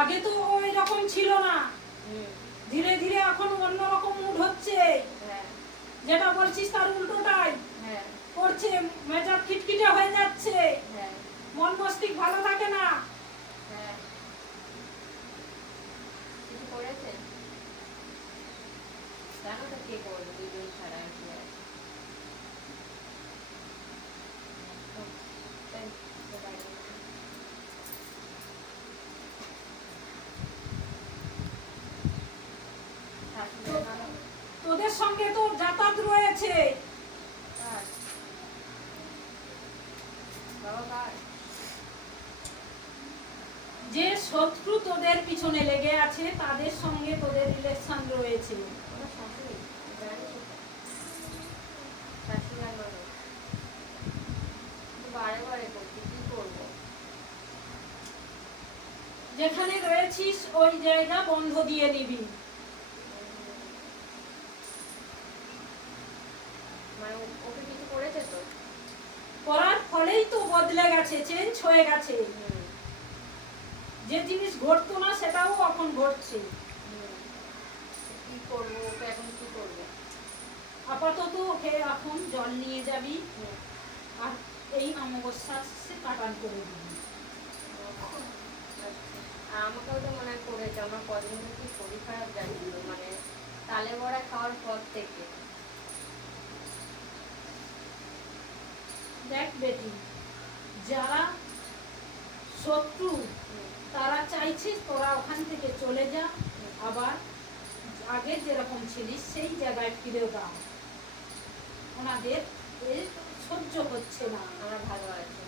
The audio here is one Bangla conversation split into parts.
আগে তো ওই রকম ছিল না, ধীরে ধীরে এখন অন্যরকম মুড হচ্ছে। যেটা বলছিস তার উল্টোটাই করছে, মেজাজ খিটখিটে হয়ে যাচ্ছে, মন মস্তিষ্ক ভালো থাকে না। কিছু করেছে জানো তো, কে করবে দুজন ছাড়া আর কি আছে। তোদের সঙ্গে তো যাতায়াত রয়েছে। যে শত্রু তোদের পিছনে লেগে আছে তাদের সঙ্গে তোদের রিলেশন রয়েছে। যেখানে রয়েছিস ওই জায়গা বন্ধ দিয়ে নিবি। করার ফলেই তো বদলে গেছে, চেঞ্জ হয়ে গেছে। যে জিনিস ঘটতো না সেটাও এখন ঘটছে। কি করবো ওকে এখন, কি করবো? আপাতত ওকে এখন জল নিয়ে যাবি আর এই অমাবস্যা কাটান করে দিবি। আমাকেও তো মনে করেছে, আমার কদিন কি শরীর খারাপ যাচ্ছিল, মানে তালে বড়া খাওয়ার পর থেকে। দেখ বেটি, যারা শত্রু তারা চাইছে তোরা ওখান থেকে চলে যা, আবার আগে যেরকম ছিলিস সেই জায়গায় ফিরে দাও। ওনাদের সহ্য হচ্ছে না। আমার ভালো আছে,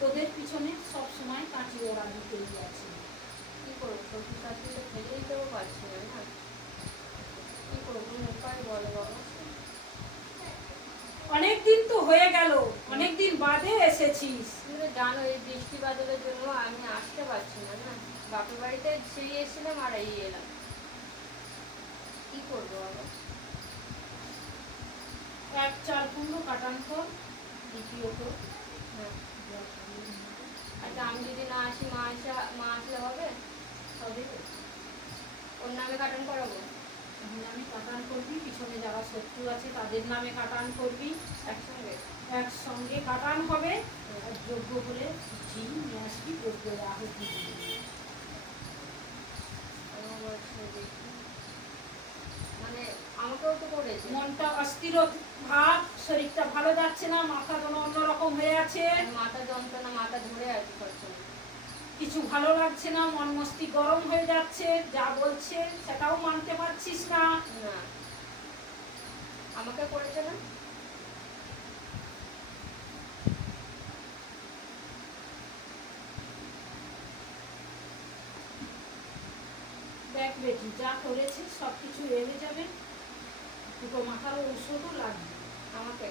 তোদের পিছনে সবসময় কাঁচি ওরা দিতেই আছে। কি করবো, শ্বশুর শাশুড়ি তো ফেলে দিতেও পারছি না, না কি করবো, উপায় বলো বাবা। অনেকদিন তো হয়ে গেল, অনেকদিন বাদে এসেছিস। তুমি জানো এই বৃষ্টি বাদলের জন্য আমি আসতে পারছি না, না বাপের বাড়িতে সেই এসেছিলাম আর এই এলাম, কি করবো বাবা। এক চাল কুমড়ো কাটান কর, দ্বিতীয়ত আচ্ছা আমি যদি না আসি, মা আসলে হবে? তবে ওর নামে কাটান করাবো? নামে কাটান করবি, পিছনে যারা শত্রু আছে তাদের নামে কাটান করবি, একসঙ্গে কাটান হবে। আর যোগ্য করে ঘি নিয়ে আসবি, যোগ্য আহুতি দিবি। মানে আমাকেও তো করেছে। মনটা অস্থির ভাব, শরীরটা ভালো যাচ্ছে না, মাথা যেন অন্যরকম হয়ে আছে, মাথা যন্ত্রণা, মাথা ধরে আছে সবসময়, কিছু ভালো লাগছে না, মন মস্তিষ্ক গরম হয়ে যাচ্ছে, যা বলছে সেটাও মানতে পারছিস না। না আমাকে করেছে না, দেখ বেটি, যা করেছে সবকিছু এড়ে যাবে, দুটো মাথার ঔষধও লাগবে। আমাকে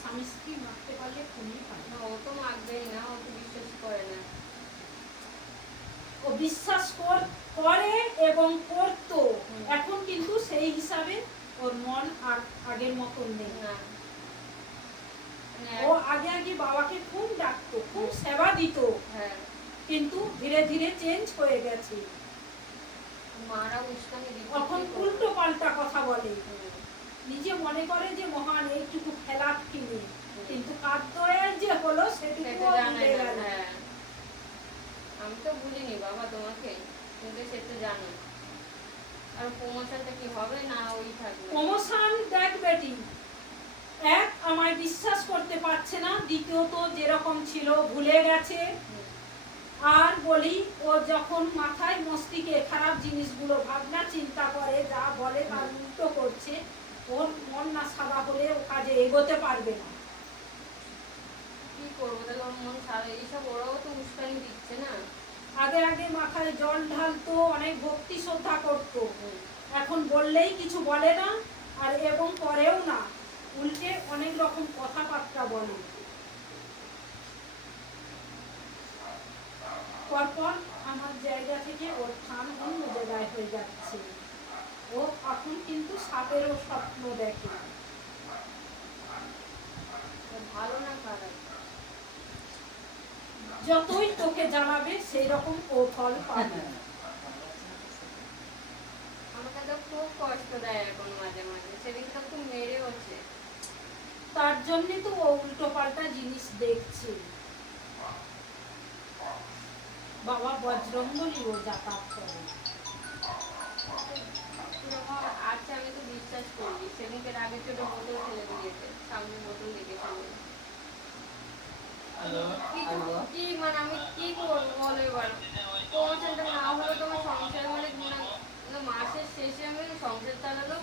স্বামী স্ত্রী মারতে পারলে খুবই ভালো। ও তো মাখবেই না, ও তো বিশ্বাস করে না। ও বিশ্বাস করে এবং করতো, এখন কিন্তু সেই হিসাবে ওর মন আর আগের মতন নেই। ও আগে আগে বাবাকে খুব ডাকতো, খুব সেবা দিত, কিন্তু ধীরে ধীরে চেঞ্জ হয়ে গেছে। মারা উস্কানি দিত, এখন উল্টো পাল্টা কথা বলে, নিজে মনে করে যে মহান, এইটুকু ফেলাত কিনে, কিন্তু কাদ্দয়ের যে হলো সেটুকু ভুলে গেল। আমি তো ভুলিনি বাবা তোমাকে, কিন্তু সে তো জানো। আর প্রমোশনটা কি হবে না ওই থাকবে? প্রমোশন দেখ বেটি, এক আমায় বিশ্বাস করতে পারছে না, দ্বিতীয়ত যেরকম ছিল ভুলে গেছে। আর বলি, ও যখন মাথায় মস্তিষ্কে খারাপ জিনিসগুলো ভাবনা চিন্তা করে, যা বলে তার উল্টো করছে, ওর মন না সাদা হলে ও কাজে এগোতে পারবে না। কি করবো তাহলে, ওর মন সাদা, এইসব ওরাও তো উস্কানি দিচ্ছে না। আগে আগে মাথায় জল ঢালতো, অনেক ভক্তি শ্রদ্ধা করতো, এখন বললেই কিছু বলে না, আর এবং করেও না, উল্টে অনেক রকম কথাবার্তা বলে। পরপর আমার জায়গা থেকে ওর স্থান অন্য জায়গায় হয়ে যাচ্ছে। ও এখন কিন্তু সাপেরও স্বপ্ন দেখে। ভালো না খারাপ? যতই তোকে জ্বালাবে সেই রকম ও ফল পাবে। আমাকে তো খুব কষ্ট দেয় এখন মাঝে মাঝে, সেদিন তো খুব মেরে হচ্ছে। তার জন্যই তো ও উল্টো পাল্টা জিনিস দেখছে। বাবা বজরঙ্গলি ও যাতায়াত করে। আচ্ছা আমি তো বিশ্বাস করি, সেদিনকে রাগে চোটে বোতল ফেলে দিয়েছে, সামনে বোতল লেগেছে বলে। কি মানে আমি কি করবো বলো এবার? প্রমোশনটা না হলে তোমার সংসার মানে মাসের শেষে আমি সংসার চালানো